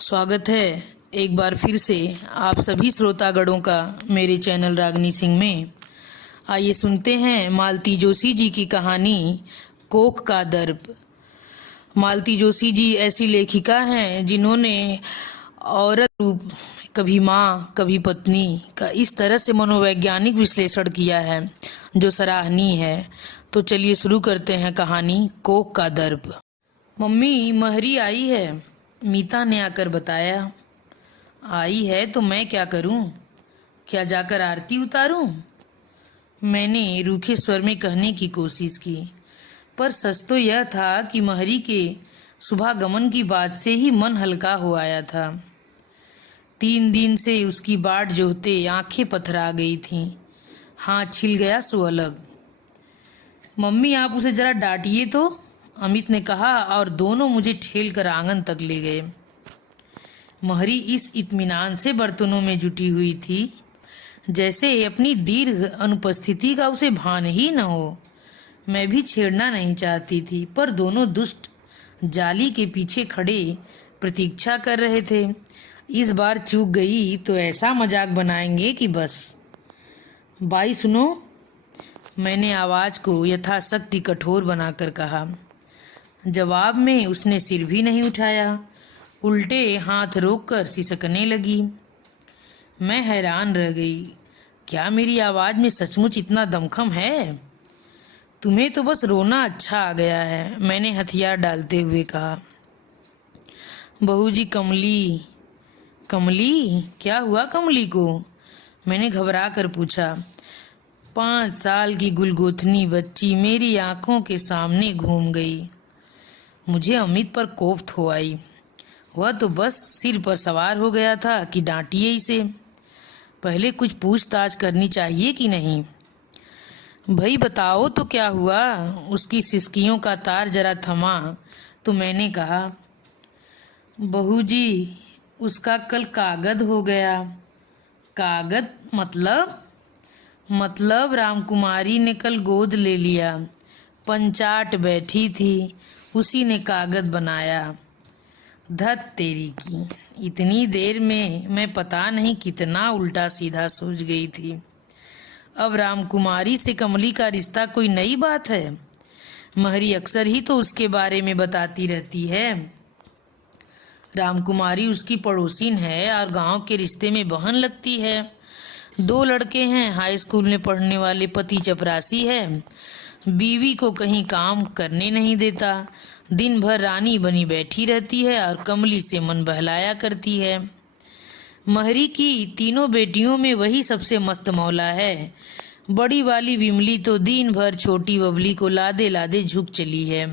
स्वागत है एक बार फिर से आप सभी श्रोतागणों का मेरे चैनल रागनी सिंह में। आइए सुनते हैं मालती जोशी जी की कहानी कोख का दर्प। मालती जोशी जी ऐसी लेखिका हैं जिन्होंने औरत रूप, कभी माँ कभी पत्नी का इस तरह से मनोवैज्ञानिक विश्लेषण किया है जो सराहनीय है। तो चलिए शुरू करते हैं कहानी कोख का दर्प। मम्मी, महरी आई है, मीता ने आकर बताया। आई है तो मैं क्या करूं? क्या जाकर आरती उतारूं? मैंने रूखे स्वर में कहने की कोशिश की, पर सच तो यह था कि महरी के शुभागमन की बात से ही मन हल्का हो आया था। 3 दिन से उसकी बाट जोहते आंखें पथरा गई थीं, हाथ छिल गया सो अलग। मम्मी, आप उसे जरा डांटिए तो, अमित ने कहा और दोनों मुझे ठेल कर आंगन तक ले गए। महरी इस इत्मीनान से बर्तनों में जुटी हुई थी जैसे अपनी दीर्घ अनुपस्थिति का उसे भान ही न हो। मैं भी छेड़ना नहीं चाहती थी, पर दोनों दुष्ट जाली के पीछे खड़े प्रतीक्षा कर रहे थे। इस बार चूक गई तो ऐसा मजाक बनाएंगे कि बस। बाई सुनो, मैंने आवाज को यथाशक्ति कठोर बनाकर कहा। जवाब में उसने सिर भी नहीं उठाया, उल्टे हाथ रोककर सिसकने लगी। मैं हैरान रह गई। क्या मेरी आवाज में सचमुच इतना दमखम है? तुम्हें तो बस रोना अच्छा आ गया है, मैंने हथियार डालते हुए कहा। बहू जी, कमली। कमली? क्या हुआ कमली को? मैंने घबरा कर पूछा। 5 साल की गुलगोथनी बच्ची मेरी आंखों के सामने घूम गई। मुझे अमित पर कोफ्त हो आई। वह तो बस सिर पर सवार हो गया था कि डांटिए इसे। पहले कुछ पूछताछ करनी चाहिए कि नहीं? भाई बताओ तो क्या हुआ? उसकी सिसकियों का तार जरा थमा तो मैंने कहा, बहू जी, उसका कल कागद हो गया। कागद मतलब रामकुमारी ने कल गोद ले लिया। पंचाट बैठी थी, उसी ने कागज बनाया। धत तेरी की, इतनी देर में मैं पता नहीं कितना उल्टा सीधा सोच गई थी। अब रामकुमारी से कमली का रिश्ता कोई नई बात है? महरी अक्सर ही तो उसके बारे में बताती रहती है। रामकुमारी उसकी पड़ोसिन है और गांव के रिश्ते में बहन लगती है। 2 लड़के हैं, हाई स्कूल में पढ़ने वाले, पति चपरासी है, बीवी को कहीं काम करने नहीं देता, दिन भर रानी बनी बैठी रहती है और कमली से मन बहलाया करती है। महरी की तीनों बेटियों में वही सबसे मस्त मौला है। बड़ी वाली विमली तो दिन भर छोटी बबली को लादे लादे झुक चली है।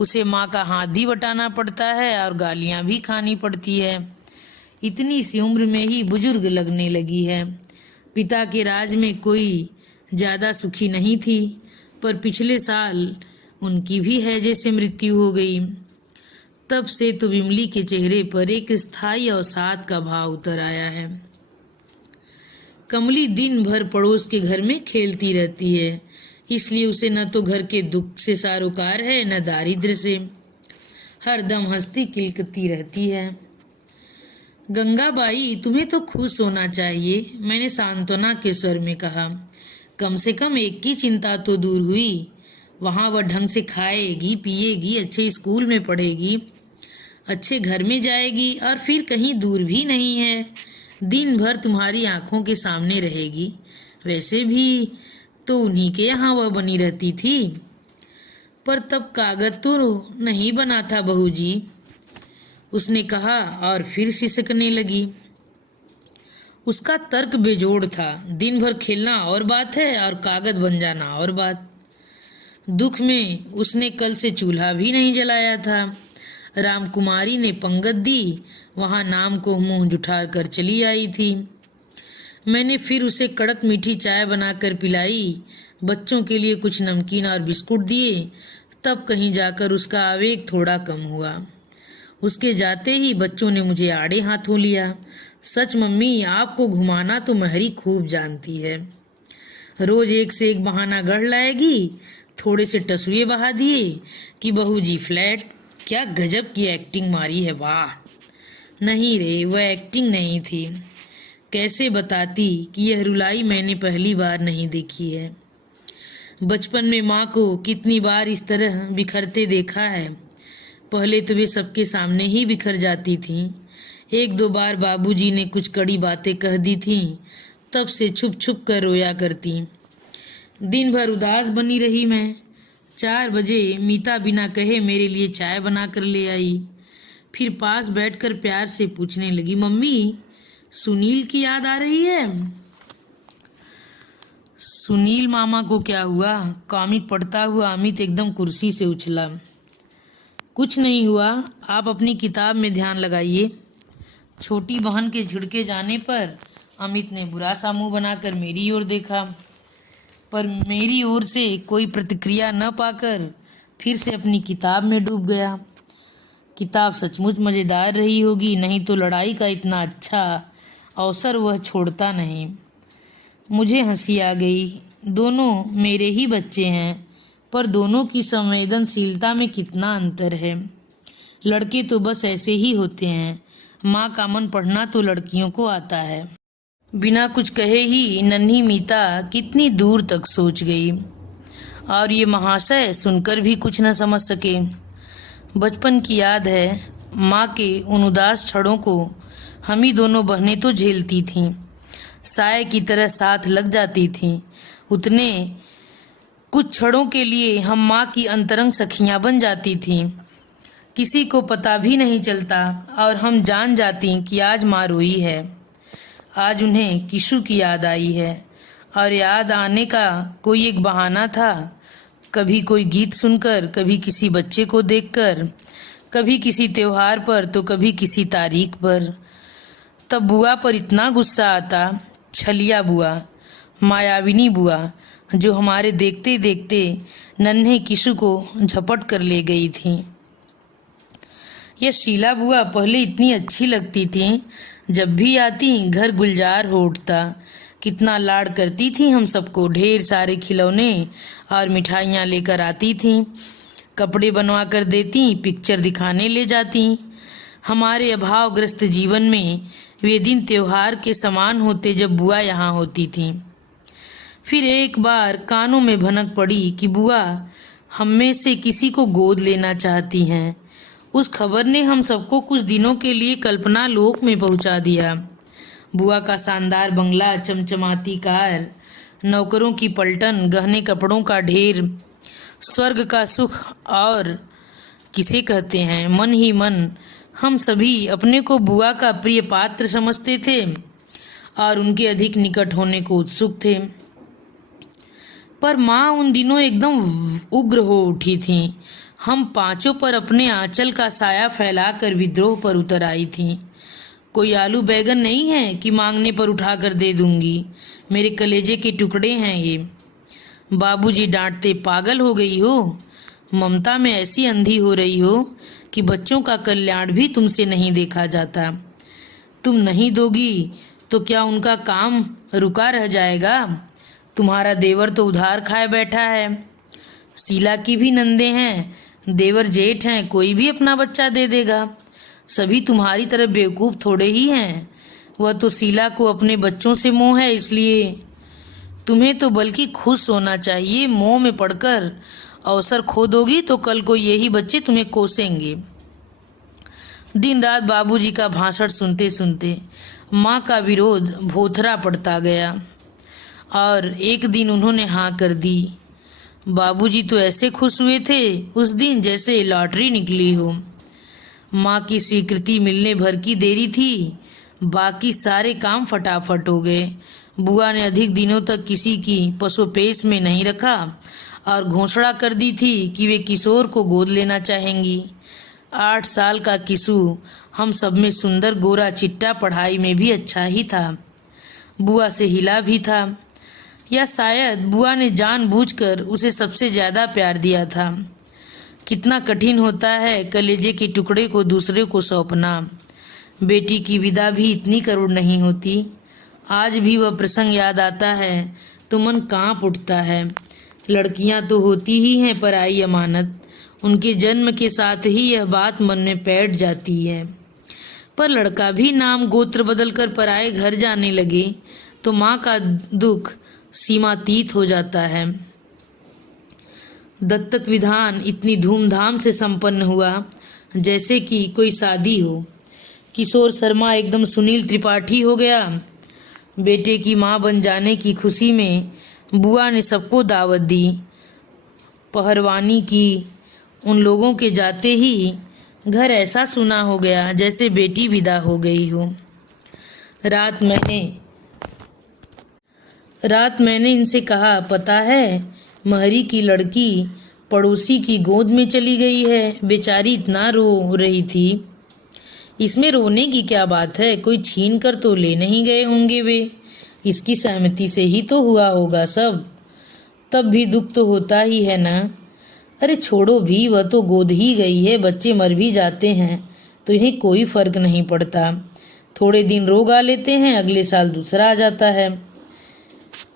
उसे माँ का हाथ भी बटाना पड़ता है और गालियाँ भी खानी पड़ती है। इतनी सी उम्र में ही बुजुर्ग लगने लगी है। पिता के राज में कोई ज़्यादा सुखी नहीं थी, पर पिछले साल उनकी भी हैजे से मृत्यु हो गई। तब से तो विमली के चेहरे पर एक स्थायी अवसाद का भाव उतर आया है। कमली दिन भर पड़ोस के घर में खेलती रहती है, इसलिए उसे न तो घर के दुख से सारोकार है न दारिद्र्य से। हरदम हंसती किलकती रहती है। गंगाबाई, तुम्हें तो खुश होना चाहिए, मैंने सांत्वना के स्वर में कहा। कम से कम एक की चिंता तो दूर हुई। वहाँ वह ढंग से खाएगी पिएगी, अच्छे स्कूल में पढ़ेगी, अच्छे घर में जाएगी और फिर कहीं दूर भी नहीं है, दिन भर तुम्हारी आंखों के सामने रहेगी। वैसे भी तो उन्हीं के यहाँ वह बनी रहती थी। पर तब कागज तो नहीं बना था बहू जी, उसने कहा और फिर सिसकने लगी। उसका तर्क बेजोड़ था। दिन भर खेलना और बात है और कागज बन जाना और बात। दुख में उसने कल से चूल्हा भी नहीं जलाया था। रामकुमारी ने पंगत दी, वहां नाम को मुंह जुठार कर चली आई थी। मैंने फिर उसे कड़क मीठी चाय बनाकर पिलाई, बच्चों के लिए कुछ नमकीन और बिस्कुट दिए, तब कहीं जाकर उसका आवेग थोड़ा कम हुआ। उसके जाते ही बच्चों ने मुझे आड़े हाथों लिया। सच मम्मी, आपको घुमाना तो महरी खूब जानती है। रोज एक से एक बहाना गढ़ लाएगी। थोड़े से टसुए बहा दिए कि बहू जी फ्लैट। क्या गजब की एक्टिंग मारी है, वाह! नहीं रे, वह एक्टिंग नहीं थी। कैसे बताती कि यह रुलाई मैंने पहली बार नहीं देखी है। बचपन में माँ को कितनी बार इस तरह बिखरते देखा है। पहले तो वे सबके सामने ही बिखर जाती थीं। एक दो बार बाबूजी ने कुछ कड़ी बातें कह दी थीं, तब से छुप छुप कर रोया करती। दिन भर उदास बनी रही मैं। 4 बजे मीता बिना कहे मेरे लिए चाय बना कर ले आई। फिर पास बैठकर प्यार से पूछने लगी, मम्मी सुनील की याद आ रही है? सुनील मामा को क्या हुआ? कॉमिक पढ़ता हुआ अमित एकदम कुर्सी से उछला। कुछ नहीं हुआ, आप अपनी किताब में ध्यान लगाइए। छोटी बहन के झिड़के जाने पर अमित ने बुरा सा मुंह बनाकर मेरी ओर देखा, पर मेरी ओर से कोई प्रतिक्रिया न पाकर फिर से अपनी किताब में डूब गया। किताब सचमुच मज़ेदार रही होगी, नहीं तो लड़ाई का इतना अच्छा अवसर वह छोड़ता नहीं। मुझे हंसी आ गई। दोनों मेरे ही बच्चे हैं, पर दोनों की संवेदनशीलता में कितना अंतर है। लड़के तो बस ऐसे ही होते हैं। माँ का मन पढ़ना तो लड़कियों को आता है। बिना कुछ कहे ही नन्ही मीता कितनी दूर तक सोच गई, और ये महाशय सुनकर भी कुछ न समझ सके। बचपन की याद है, माँ के उन उदास क्षणों को हम ही दोनों बहनें तो झेलती थीं, साए की तरह साथ लग जाती थीं। उतने कुछ क्षणों के लिए हम माँ की अंतरंग सखियाँ बन जाती थीं। किसी को पता भी नहीं चलता और हम जान जाती कि आज माँ रोई है। आज उन्हें किशु की याद आई है, और याद आने का कोई एक बहाना था। कभी कोई गीत सुनकर, कभी किसी बच्चे को देखकर, कभी किसी त्योहार पर तो कभी किसी तारीख पर। तब बुआ पर इतना गुस्सा आता, छलिया बुआ, मायाविनी बुआ, जो हमारे देखते देखते नन्हे किशु को झपट कर ले गई थी। यह शीला बुआ पहले इतनी अच्छी लगती थी, जब भी आती घर गुलजार हो उठता। कितना लाड करती थी हम सबको, ढेर सारे खिलौने और मिठाइयाँ लेकर आती थीं, कपड़े बनवा कर देती, पिक्चर दिखाने ले जाती। हमारे अभावग्रस्त जीवन में वे दिन त्योहार के समान होते जब बुआ यहाँ होती थी। फिर एक बार कानों में भनक पड़ी कि बुआ हम में से किसी को गोद लेना चाहती हैं। उस खबर ने हम सबको कुछ दिनों के लिए कल्पना लोक में पहुंचा दिया। बुआ का शानदार बंगला, चमचमाती कार, नौकरों की पलटन, गहने कपड़ों का ढेर, स्वर्ग का सुख, और किसे कहते हैं मन ही मन हम सभी अपने को बुआ का प्रिय पात्र समझते थे और उनके अधिक निकट होने को उत्सुक थे। पर माँ उन दिनों एकदम उग्र हो उठी थी। हम पांचों पर अपने आंचल का साया फैलाकर विद्रोह पर उतर आई थी। कोई आलू बैगन नहीं है कि मांगने पर उठाकर दे दूंगी, मेरे कलेजे के टुकड़े हैं ये। बाबूजी डांटते, पागल हो गई हो, ममता में ऐसी अंधी हो रही हो कि बच्चों का कल्याण भी तुमसे नहीं देखा जाता। तुम नहीं दोगी तो क्या उनका काम रुका रह जाएगा? तुम्हारा देवर तो उधार खाए बैठा है। शीला की भी नंदे हैं, देवर जेठ हैं, कोई भी अपना बच्चा दे देगा। सभी तुम्हारी तरह बेवकूफ़ थोड़े ही हैं। वह तो शीला को अपने बच्चों से मोह है, इसलिए तुम्हें तो बल्कि खुश होना चाहिए। मोह में पड़कर अवसर खो दोगी तो कल को यही बच्चे तुम्हें कोसेंगे। दिन रात बाबूजी का भाषण सुनते सुनते माँ का विरोध भोथरा पड़ता गया, और एक दिन उन्होंने हाँ कर दी। बाबूजी तो ऐसे खुश हुए थे उस दिन जैसे लॉटरी निकली हो। माँ की स्वीकृति मिलने भर की देरी थी, बाकी सारे काम फटाफट हो गए। बुआ ने अधिक दिनों तक किसी की पसोपेश में नहीं रखा और घोषणा कर दी थी कि वे किशोर को गोद लेना चाहेंगी। 8 साल का किशु हम सब में सुंदर, गोरा, चिट्टा, पढ़ाई में भी अच्छा ही था, बुआ से हिला भी था, या शायद बुआ ने जानबूझकर उसे सबसे ज़्यादा प्यार दिया था। कितना कठिन होता है कलेजे के टुकड़े को दूसरे को सौंपना। बेटी की विदा भी इतनी करुण नहीं होती। आज भी वह प्रसंग याद आता है तो मन कांप उठता है। लड़कियां तो होती ही हैं पराई अमानत, उनके जन्म के साथ ही यह बात मन में बैठ जाती है। पर लड़का भी नाम गोत्र बदलकर पराए घर जाने लगे तो माँ का दुख सीमातीत हो जाता है। दत्तक विधान इतनी धूमधाम से संपन्न हुआ जैसे कि कोई शादी हो। किशोर शर्मा एकदम सुनील त्रिपाठी हो गया। बेटे की माँ बन जाने की खुशी में बुआ ने सबको दावत दी। पहरवानी की। उन लोगों के जाते ही घर ऐसा सुना हो गया जैसे बेटी विदा हो गई हो। रात मैंने इनसे कहा, पता है महरी की लड़की पड़ोसी की गोद में चली गई है। बेचारी इतना रो रही थी। इसमें रोने की क्या बात है, कोई छीन कर तो ले नहीं गए होंगे वे। इसकी सहमति से ही तो हुआ होगा सब। तब भी दुख तो होता ही है ना। अरे छोड़ो भी, वह तो गोद ही गई है। बच्चे मर भी जाते हैं तो इन्हें कोई फर्क नहीं पड़ता। थोड़े दिन रोग आ लेते हैं, अगले साल दूसरा आ जाता है।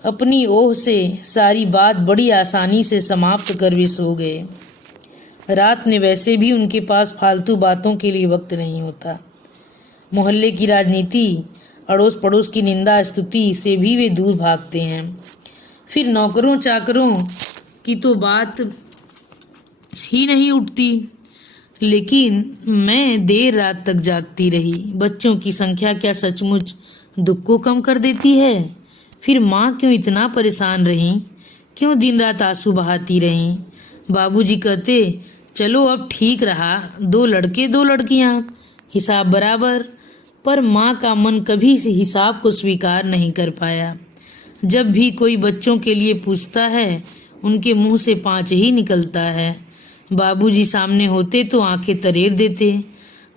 अपनी ओह से सारी बात बड़ी आसानी से समाप्त कर वे सो गए। रात ने वैसे भी उनके पास फालतू बातों के लिए वक्त नहीं होता। मोहल्ले की राजनीति, अड़ोस पड़ोस की निंदा स्तुति से भी वे दूर भागते हैं। फिर नौकरों चाकरों की तो बात ही नहीं उठती। लेकिन मैं देर रात तक जागती रही। बच्चों की संख्या क्या सचमुच दुख को कम कर देती है? फिर माँ क्यों इतना परेशान रही? क्यों दिन रात आंसू बहाती रही? बाबूजी कहते, चलो अब ठीक रहा, 2 लड़के 2 लड़कियां, हिसाब बराबर। पर माँ का मन कभी इस हिसाब को स्वीकार नहीं कर पाया। जब भी कोई बच्चों के लिए पूछता है, उनके मुंह से 5 ही निकलता है। बाबूजी सामने होते तो आंखें तरेर देते।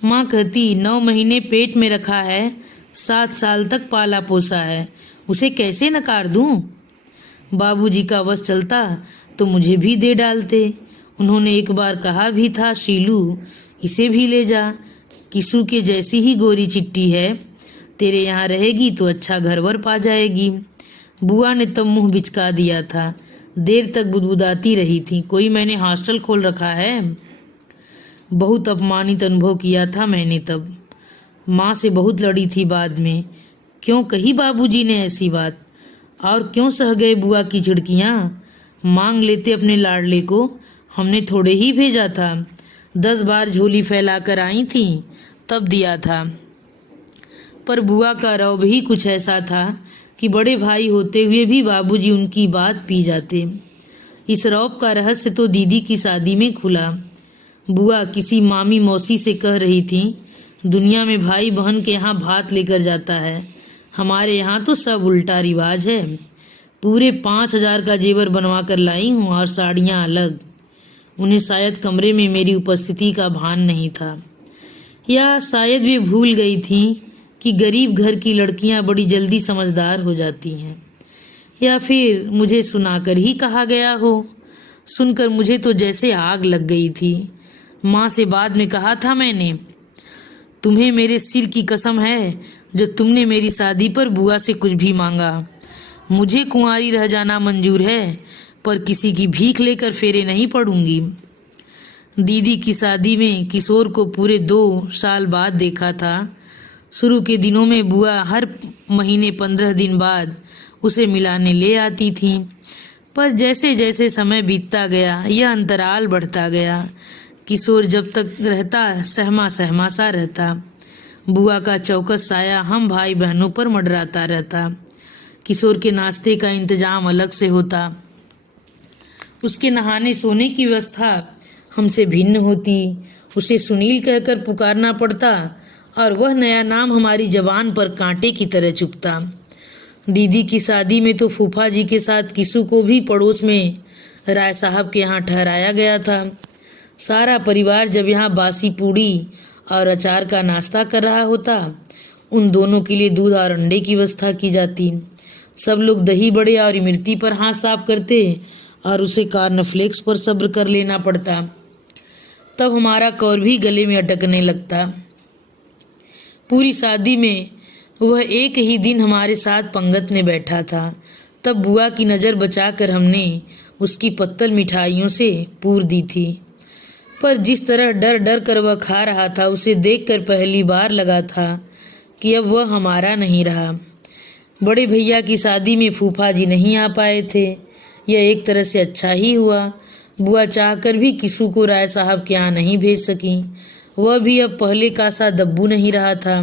माँ कहती, 9 महीने पेट में रखा है, 7 साल तक पाला पोसा है, उसे कैसे नकार दूं? बाबूजी का वश चलता तो मुझे भी दे डालते। उन्होंने एक बार कहा भी था, शीलू इसे भी ले जा, किसू के जैसी ही गोरी चिट्टी है, तेरे यहाँ रहेगी तो अच्छा घरवर पा जाएगी। बुआ ने तब मुंह बिचका दिया था। देर तक बुदबुदाती रही थी, कोई मैंने हॉस्टल खोल रखा है? बहुत अपमानित अनुभव किया था मैंने तब। माँ से बहुत लड़ी थी बाद में। क्यों कही बाबूजी ने ऐसी बात? और क्यों सह गए बुआ की झिड़कियाँ? मांग लेते अपने लाडले को, हमने थोड़े ही भेजा था। 10 बार झोली फैलाकर आई थी, तब दिया था। पर बुआ का रौब ही कुछ ऐसा था कि बड़े भाई होते हुए भी बाबूजी उनकी बात पी जाते। इस रौब का रहस्य तो दीदी की शादी में खुला। बुआ किसी मामी मौसी से कह रही थी, दुनिया में भाई बहन के यहाँ भात लेकर जाता है, हमारे यहाँ तो सब उल्टा रिवाज है। पूरे 5,000 का जेवर बनवा कर लाई हूँ और साड़ियाँ अलग। उन्हें शायद कमरे में मेरी उपस्थिति का भान नहीं था, या शायद वे भूल गई थीं कि गरीब घर की लड़कियां बड़ी जल्दी समझदार हो जाती हैं, या फिर मुझे सुनाकर ही कहा गया हो। सुनकर मुझे तो जैसे आग लग गई थी। माँ से बाद में कहा था मैंने, तुम्हें मेरे सिर की कसम है जो तुमने मेरी शादी पर बुआ से कुछ भी मांगा। मुझे कुंवारी रह जाना मंजूर है, पर किसी की भीख लेकर फेरे नहीं पड़ूंगी। दीदी की शादी में किशोर को पूरे 2 साल बाद देखा था। शुरू के दिनों में बुआ हर महीने 15 दिन बाद उसे मिलाने ले आती थी, पर जैसे जैसे समय बीतता गया यह अंतराल बढ़ता गया। किशोर जब तक रहता सहमा सहमा सा रहता। बुआ का चौकस साया हम भाई बहनों पर मंडराता रहता। किशोर के नाश्ते का इंतजाम अलग से होता। उसके नहाने सोने की व्यवस्था हमसे भिन्न होती। उसे सुनील कहकर पुकारना पड़ता और वह नया नाम हमारी जबान पर कांटे की तरह चुभता। दीदी की शादी में तो फूफा जी के साथ किसू को भी पड़ोस में राय साहब के यहाँ ठहराया गया था। सारा परिवार जब यहाँ बासी पूड़ी और अचार का नाश्ता कर रहा होता, उन दोनों के लिए दूध और अंडे की व्यवस्था की जाती। सब लोग दही बड़े और इमरती पर हाथ साफ करते और उसे कॉर्नफ्लेक्स पर सब्र कर लेना पड़ता। तब हमारा कौर भी गले में अटकने लगता। पूरी शादी में वह एक ही दिन हमारे साथ पंगत में बैठा था। तब बुआ की नज़र बचाकर हमने उसकी पत्तल मिठाइयों से पूर दी थी। पर जिस तरह डर डर कर वह खा रहा था, उसे देखकर पहली बार लगा था कि अब वह हमारा नहीं रहा। बड़े भैया की शादी में फूफा जी नहीं आ पाए थे। यह एक तरह से अच्छा ही हुआ। बुआ चाहकर भी किसू को राय साहब के यहाँ नहीं भेज सकी। वह भी अब पहले का सा दब्बू नहीं रहा था।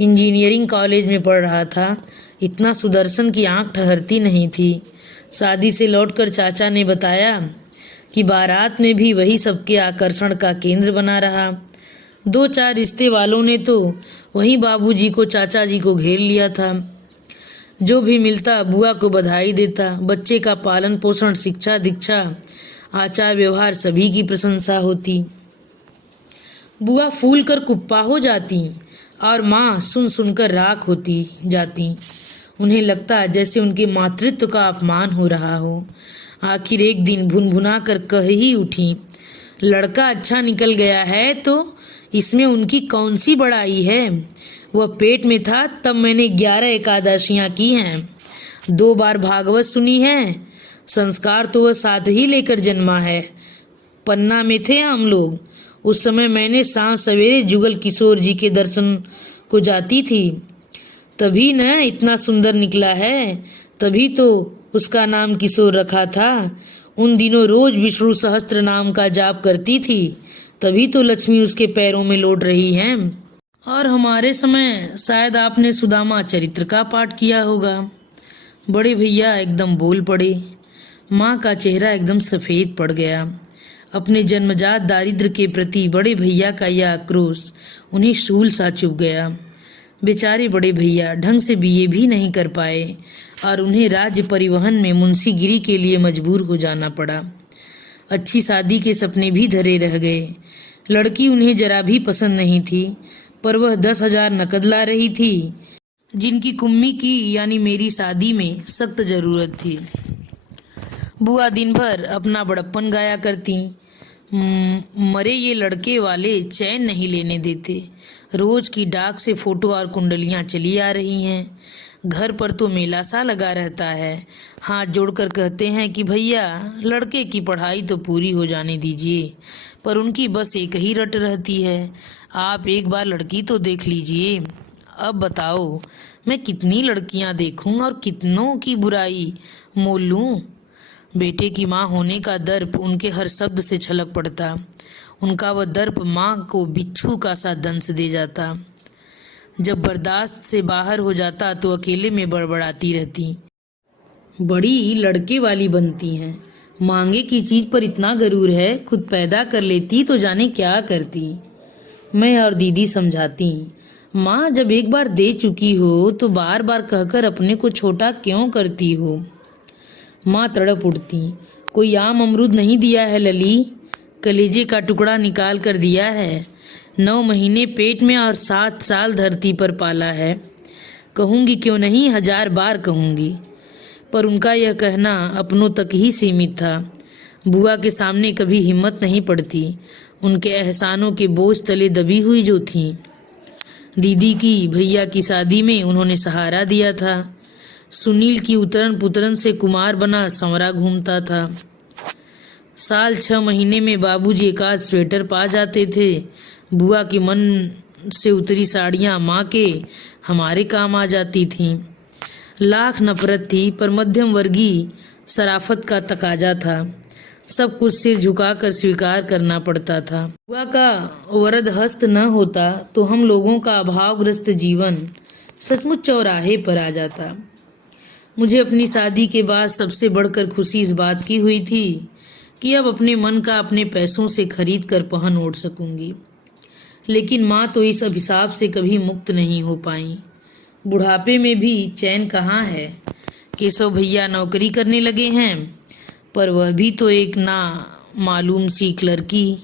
इंजीनियरिंग कॉलेज में पढ़ रहा था। इतना सुदर्शन की आंख ठहरती नहीं थी। शादी से लौटकर चाचा ने बताया कि बारात में भी वही सबके आकर्षण का केंद्र बना रहा। 2-4 रिश्ते वालों ने तो वहीं बाबूजी को, चाचा जी को घेर लिया था। जो भी मिलता बुआ को बधाई देता। बच्चे का पालन पोषण, शिक्षा दीक्षा, आचार व्यवहार सभी की प्रशंसा होती। बुआ फूल कर कुप्पा हो जाती और माँ सुन सुनकर राख होती जाती। उन्हें लगता जैसे उनके मातृत्व का अपमान हो रहा हो। आखिर एक दिन भुनभुना कर कह ही उठी, लड़का अच्छा निकल गया है तो इसमें उनकी कौन सी बड़ाई है। वह पेट में था तब मैंने 11 एकादशियां की हैं, 2 बार भागवत सुनी है। संस्कार तो वह साथ ही लेकर जन्मा है। पन्ना में थे हम लोग। उस समय मैंने सांझ सवेरे जुगल किशोर जी के दर्शन को जाती थी। तभी न इतना सुंदर निकला है। तभी तो उसका नाम किशोर रखा था। उन दिनों रोज विष्णु सहस्त्र नाम का जाप करती थी। तभी तो लक्ष्मी उसके पैरों में लौट रही हैं। और हमारे समय शायद आपने सुदामा चरित्र का पाठ किया होगा। बड़े भैया एकदम बोल पड़े। माँ का चेहरा एकदम सफेद पड़ गया। अपने जन्मजात दारिद्र्य के प्रति बड़े भैया का यह आक्रोश उन्हें शूल सा चुभ गया। बेचारे बड़े भैया ढंग से बीए भी नहीं कर पाए और उन्हें राज्य परिवहन में मुंशीगिरी के लिए मजबूर हो जाना पड़ा। अच्छी शादी के सपने भी धरे रह गए। लड़की उन्हें जरा भी पसंद नहीं थी, पर वह 10,000 नकद ला रही थी, जिनकी कुम्मी की यानी मेरी शादी में सख्त जरूरत थी। बुआ दिन भर अपना बड़प्पन गाया करती। मरे ये लड़के वाले चैन नहीं लेने देते। रोज की डाक से फोटो और कुंडलियां चली आ रही हैं। घर पर तो मेला सा लगा रहता है। हाथ जोड़कर कहते हैं कि भैया लड़के की पढ़ाई तो पूरी हो जाने दीजिए, पर उनकी बस एक ही रट रहती है, आप एक बार लड़की तो देख लीजिए। अब बताओ मैं कितनी लड़कियां देखूं और कितनों की बुराई मोल लूं। बेटे की माँ होने का दर्प उनके हर शब्द से छलक पड़ता। उनका वह दर्प माँ को बिच्छू का सा दंश दे जाता। जब बर्दाश्त से बाहर हो जाता तो अकेले में बड़बड़ाती रहती। बड़ी लड़के वाली बनती हैं। मांगे की चीज पर इतना गरूर है, खुद पैदा कर लेती तो जाने क्या करती। मैं और दीदी समझाती, माँ जब एक बार दे चुकी हो तो बार बार कहकर अपने को छोटा क्यों करती हो। माँ तड़प उठती, कोई आम अमरूद नहीं दिया है लली, कलेजे का टुकड़ा निकाल कर दिया है। 9 महीने पेट में और 7 साल धरती पर पाला है। कहूँगी क्यों नहीं, 1000 बार कहूँगी। पर उनका यह कहना अपनों तक ही सीमित था। बुआ के सामने कभी हिम्मत नहीं पड़ती। उनके एहसानों के बोझ तले दबी हुई जो थीं। दीदी की भैया की शादी में उन्होंने सहारा दिया था। सुनील की उतरन पुतरन से कुमार बना संवरा घूमता था। साल 6 महीने में बाबूजी एकाध स्वेटर पा जाते थे। बुआ की मन से उतरी साड़ियाँ माँ के हमारे काम आ जाती थीं। लाख नफरत थी, पर मध्यम वर्गीय शराफत का तकाजा था। सब कुछ सिर झुकाकर स्वीकार करना पड़ता था। बुआ का वरद हस्त न होता तो हम लोगों का अभावग्रस्त जीवन सचमुच चौराहे पर आ जाता। मुझे अपनी शादी के बाद सबसे बढ़कर खुशी इस बात की हुई थी कि अब अपने मन का अपने पैसों से खरीद कर पहन ओढ़ सकूंगी। लेकिन माँ तो इस अभिशाप से कभी मुक्त नहीं हो पाई। बुढ़ापे में भी चैन कहाँ है। केशव भैया नौकरी करने लगे हैं, पर वह भी तो एक ना मालूम सी लड़की।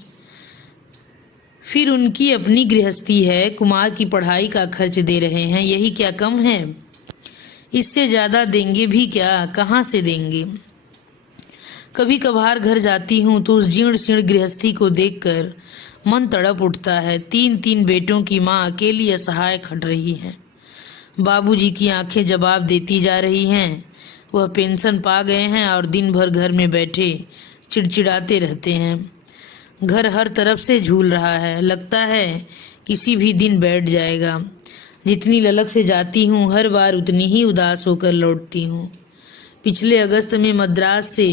फिर उनकी अपनी गृहस्थी है, कुमार की पढ़ाई का खर्च दे रहे हैं, यही क्या कम है। इससे ज्यादा देंगे भी क्या, कहाँ से देंगे। कभी कभार घर जाती हूँ तो उस जीर्ण शीर्ण गृहस्थी को देखकर मन तड़प उठता है। 3 बेटों की माँ अकेली असहाय खट रही है। बाबूजी की आंखें जवाब देती जा रही हैं। वह पेंशन पा गए हैं और दिन भर घर में बैठे चिड़चिड़ाते रहते हैं। घर हर तरफ से झूल रहा है, लगता है किसी भी दिन बैठ जाएगा। जितनी ललक से जाती हूँ हर बार उतनी ही उदास होकर लौटती हूँ। पिछले अगस्त में मद्रास से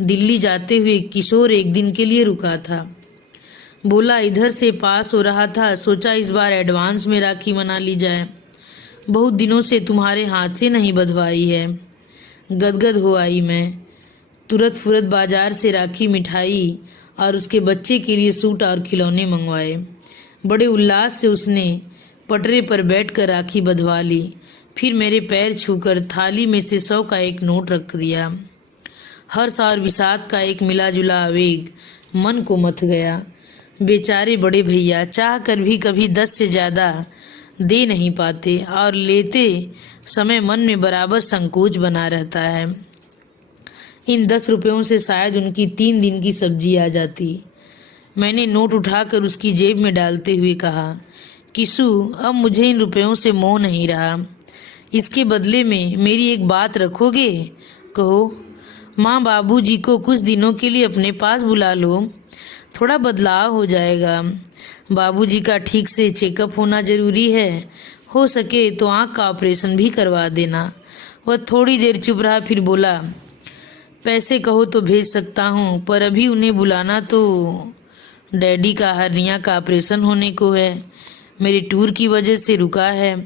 दिल्ली जाते हुए किशोर एक दिन के लिए रुका था। बोला इधर से पास हो रहा था, सोचा इस बार एडवांस में राखी मना ली जाए। बहुत दिनों से तुम्हारे हाथ से नहीं बंधवाई है। गदगद हो आई मैं। तुरंत फुरत बाजार से राखी मिठाई और उसके बच्चे के लिए सूट और खिलौने मंगवाए। बड़े उल्लास से उसने पटरे पर बैठकर राखी बंधवा ली। फिर मेरे पैर छूकर थाली में से 100 का एक नोट रख दिया। हर्ष और विषाद का एक मिला जुला आवेग मन को मथ गया। बेचारे बड़े भैया चाह कर भी कभी 10 से ज़्यादा दे नहीं पाते और लेते समय मन में बराबर संकोच बना रहता है। इन 10 रुपयों से शायद उनकी 3 दिन की सब्जी आ जाती। मैंने नोट उठाकर उसकी जेब में डालते हुए कहा, किशु अब मुझे इन रुपयों से मोह नहीं रहा। इसके बदले में मेरी एक बात रखोगे? कहो। माँ बाबूजी को कुछ दिनों के लिए अपने पास बुला लो, थोड़ा बदलाव हो जाएगा। बाबूजी का ठीक से चेकअप होना जरूरी है। हो सके तो आँख का ऑपरेशन भी करवा देना। वह थोड़ी देर चुप रहा, फिर बोला, पैसे कहो तो भेज सकता हूँ, पर अभी उन्हें बुलाना तो डैडी का हर्निया का ऑपरेशन होने को है। मेरे टूर की वजह से रुका है।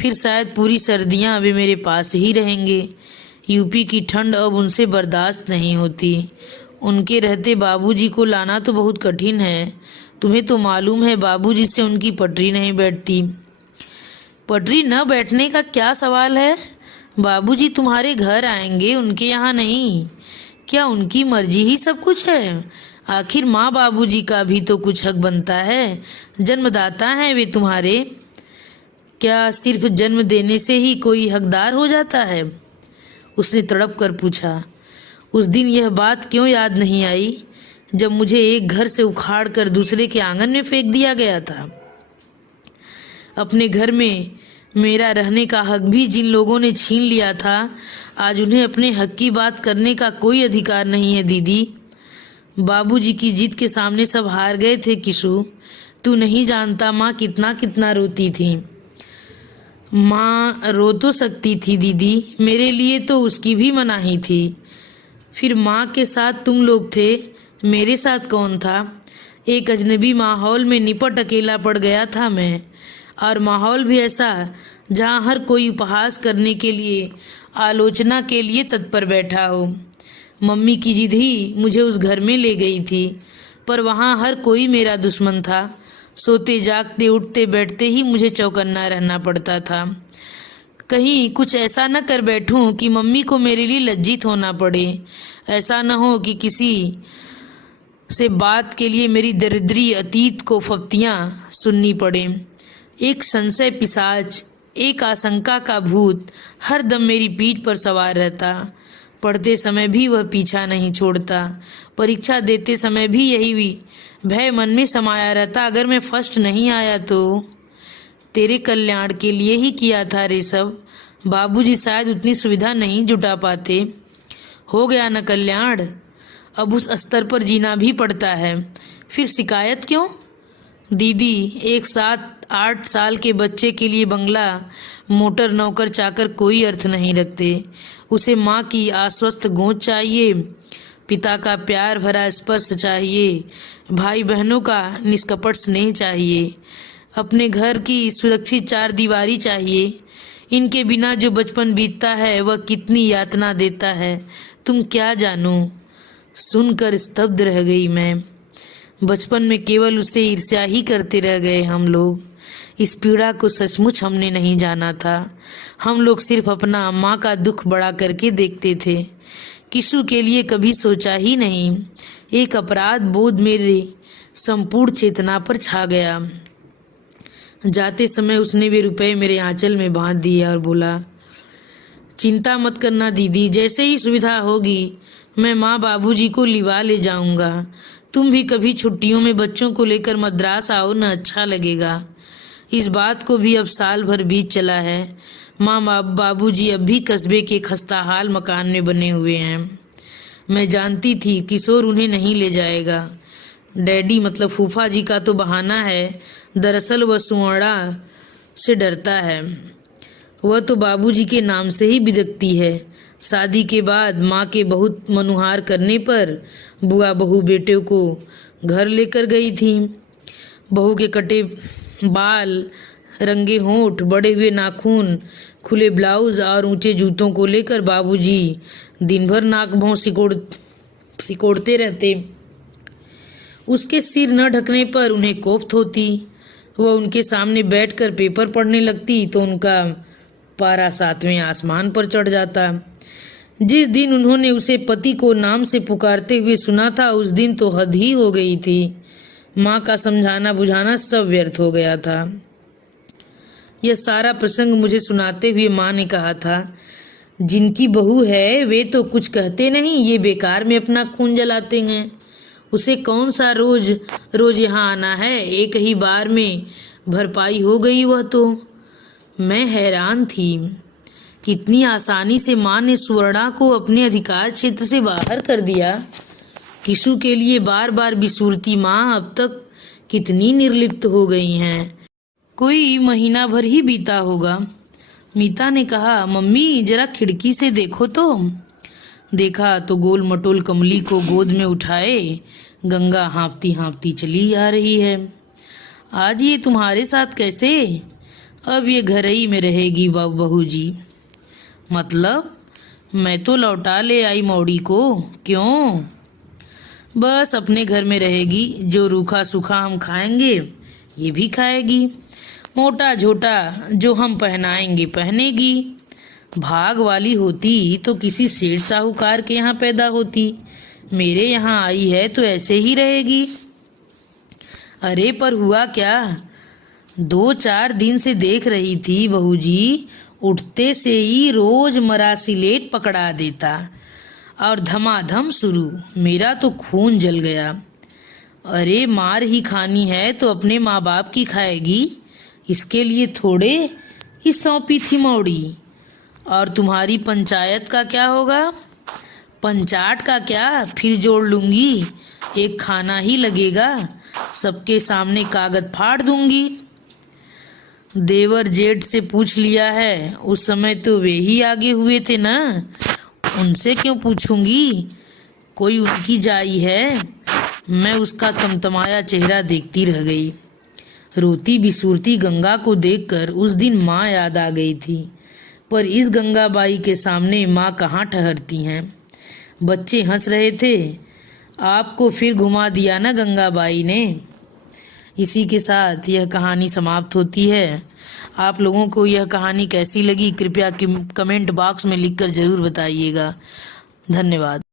फिर शायद पूरी सर्दियाँ अभी मेरे पास ही रहेंगे। यूपी की ठंड अब उनसे बर्दाश्त नहीं होती। उनके रहते बाबूजी को लाना तो बहुत कठिन है। तुम्हें तो मालूम है बाबूजी से उनकी पटरी नहीं बैठती। पटरी न बैठने का क्या सवाल है? बाबूजी तुम्हारे घर आएंगे, उनके यहाँ नहीं। क्या उनकी मर्जी ही सब कुछ है? आखिर माँ बाबूजी का भी तो कुछ हक बनता है। जन्मदाता हैं वे तुम्हारे। क्या सिर्फ जन्म देने से ही कोई हकदार हो जाता है? उसने तड़प कर पूछा। उस दिन यह बात क्यों याद नहीं आई जब मुझे एक घर से उखाड़ कर दूसरे के आंगन में फेंक दिया गया था? अपने घर में मेरा रहने का हक भी जिन लोगों ने छीन लिया था, आज उन्हें अपने हक की बात करने का कोई अधिकार नहीं है। दीदी, बाबूजी की जिद के सामने सब हार गए थे। किशु, तू नहीं जानता माँ कितना कितना रोती थी। माँ रो तो सकती थी दीदी, मेरे लिए तो उसकी भी मनाही थी। फिर माँ के साथ तुम लोग थे, मेरे साथ कौन था? एक अजनबी माहौल में निपट अकेला पड़ गया था मैं। और माहौल भी ऐसा जहाँ हर कोई उपहास करने के लिए, आलोचना के लिए तत्पर बैठा हो। मम्मी की जिद ही मुझे उस घर में ले गई थी, पर वहाँ हर कोई मेरा दुश्मन था। सोते जागते उठते बैठते ही मुझे चौकन्ना रहना पड़ता था। कहीं कुछ ऐसा न कर बैठूं कि मम्मी को मेरे लिए लज्जित होना पड़े। ऐसा न हो कि किसी से बात के लिए मेरी दरिद्री अतीत को फप्तियाँ सुननी पड़े। एक संशय पिशाच, एक आशंका का भूत हर दम मेरी पीठ पर सवार रहता। पढ़ते समय भी वह पीछा नहीं छोड़ता। परीक्षा देते समय भी यही भय मन में समाया रहता, अगर मैं फर्स्ट नहीं आया तो। तेरे कल्याण के लिए ही किया था रे सब। बाबूजी शायद उतनी सुविधा नहीं जुटा पाते। हो गया न कल्याण, अब उस स्तर पर जीना भी पड़ता है। फिर शिकायत क्यों? दीदी, एक 7-8 साल के बच्चे के लिए बंगला, मोटर, नौकर चाकर कोई अर्थ नहीं रखते। उसे माँ की आश्वस्त गोंद चाहिए, पिता का प्यार भरा स्पर्श चाहिए, भाई बहनों का निष्कपट स्नेह चाहिए, अपने घर की सुरक्षित 4 दीवारी चाहिए। इनके बिना जो बचपन बीतता है वह कितनी यातना देता है तुम क्या जानो। सुनकर स्तब्ध रह गई मैं। बचपन में केवल उससे ईर्ष्या ही करते रह गए हम लोग। इस पीड़ा को सचमुच हमने नहीं जाना था। हम लोग सिर्फ अपना माँ का दुख बड़ा करके देखते थे। किशु के लिए कभी सोचा ही नहीं। एक अपराध बोध मेरे संपूर्ण चेतना पर छा गया। जाते समय उसने वे रुपए मेरे आंचल में बांध दिए और बोला, चिंता मत करना दीदी, जैसे ही सुविधा होगी मैं माँ बाबूजी को लिवा ले जाऊंगा। तुम भी कभी छुट्टियों में बच्चों को लेकर मद्रास आओ न, अच्छा लगेगा। इस बात को भी अब साल भर बीत चला है। माँ बाबूजी अब भी कस्बे के खस्ताहाल मकान में बने हुए हैं। मैं जानती थी किशोर उन्हें नहीं ले जाएगा। डैडी मतलब फूफा जी का तो बहाना है, दरअसल वह सुवर्णा से डरता है। वह तो बाबूजी के नाम से ही बिदकती है। शादी के बाद माँ के बहुत मनुहार करने पर बुआ बहू बेटे को घर लेकर गई थी। बहू के कटे बाल, रंगे होंठ, बड़े हुए नाखून, खुले ब्लाउज और ऊंचे जूतों को लेकर बाबूजी दिन भर नाक भौं सिकोड़ते रहते। उसके सिर न ढकने पर उन्हें कोफ्त होती। वह उनके सामने बैठकर पेपर पढ़ने लगती तो उनका पारा 7वें आसमान पर चढ़ जाता। जिस दिन उन्होंने उसे पति को नाम से पुकारते हुए सुना था, उस दिन तो हद ही हो गई थी। माँ का समझाना बुझाना सब व्यर्थ हो गया था। यह सारा प्रसंग मुझे सुनाते हुए माँ ने कहा था, जिनकी बहू है वे तो कुछ कहते नहीं, ये बेकार में अपना खून जलाते हैं। उसे कौन सा रोज रोज यहाँ आना है, एक ही बार में भरपाई हो गई वह तो। मैं हैरान थी, कितनी आसानी से माँ ने सुवर्णा को अपने अधिकार क्षेत्र से बाहर कर दिया। किशु के लिए बार बार बिसूरती माँ अब तक कितनी निर्लिप्त हो गई हैं। कोई महीना भर ही बीता होगा। मीता ने कहा, मम्मी जरा खिड़की से देखो तो। देखा तो गोल मटोल कमली को गोद में उठाए गंगा हाँफती हाँफती चली आ रही है। आज ये तुम्हारे साथ कैसे? अब ये घर ही में रहेगी बहू जी। मतलब? मैं तो लौटा ले आई मौड़ी को। क्यों? बस अपने घर में रहेगी, जो रूखा सूखा हम खाएंगे ये भी खाएगी, मोटा झोटा जो हम पहनाएंगे पहनेगी। भाग वाली होती तो किसी सेठ साहूकार के यहाँ पैदा होती, मेरे यहाँ आई है तो ऐसे ही रहेगी। अरे पर हुआ क्या? 2-4 दिन से देख रही थी बहू जी, उठते से ही रोज मरासिलेट पकड़ा देता और धमाधम शुरू। मेरा तो खून जल गया। अरे मार ही खानी है तो अपने माँ बाप की खाएगी, इसके लिए थोड़े ही सौंपी थी मौड़ी। और तुम्हारी पंचायत का क्या होगा? पंचाट का क्या, फिर जोड़ लूंगी, एक खाना ही लगेगा, सबके सामने कागज फाड़ दूंगी। देवर जेठ से पूछ लिया है, उस समय तो वे ही आगे हुए थे ना, उनसे क्यों पूछूंगी? कोई उनकी जाई है? मैं उसका तमतमाया चेहरा देखती रह गई। रोती बिसूरती गंगा को देखकर उस दिन माँ याद आ गई थी, पर इस गंगाबाई के सामने माँ कहाँ ठहरती हैं। बच्चे हंस रहे थे। आपको फिर घुमा दिया ना गंगाबाई ने। इसी के साथ यह कहानी समाप्त होती है। आप लोगों को यह कहानी कैसी लगी कृपया कमेंट बॉक्स में लिखकर जरूर बताइएगा। धन्यवाद।